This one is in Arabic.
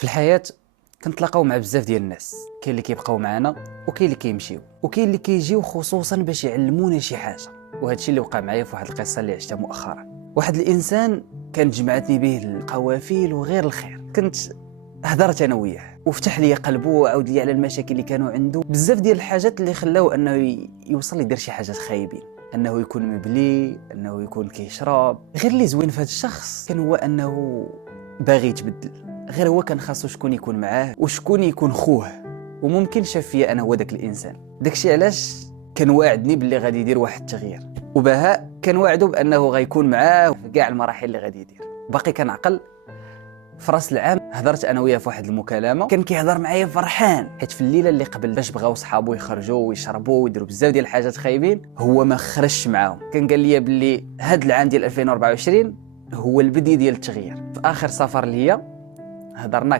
في الحياة كنتلاقاو مع بزاف ديال الناس، كاين اللي كيبقاو معنا وكاين اللي كيمشيو وكاين اللي كيجيو خصوصا باش يعلمونا شي حاجه. وهذا الشيء اللي وقع معايا في واحد القصه اللي عشتها مؤخرا. واحد الانسان كانت جمعتني به القوافل وغير الخير، كنت هضرت انا وياه وفتح لي قلبه وعاود لي على المشاكل اللي كانوا عنده، بزاف ديال الحاجات اللي خلاو انه يوصل يدير شي حاجات خايبين، انه يكون مبلي، انه يكون كيشرب. غير اللي زوين في هذا الشخص كان هو انه باغي يتبدل، غير هو كان خاصو شكون يكون معاه وشكون يكون خوه، وممكن شاف فيا انا هو داك الانسان. داكشي علاش كان واعدني باللي غادي يدير واحد التغيير، وبهاء كان واعدو بانه غيكون معاه في كاع المراحل اللي غادي يدير. باقي كنعقل في راس العام هضرت انا وياه في واحد المكالمه، كان كيهضر معايا فرحان حيت في الليله اللي قبل باش بغاو صحابو يخرجوا ويشربوا ويديروا بزاف ديال الحاجات خايبين هو ما خرجش معاهم. كان قال لي باللي هذا العام ديال 2024 هو البدايه ديال التغيير. في اخر سفر ليا هضرنا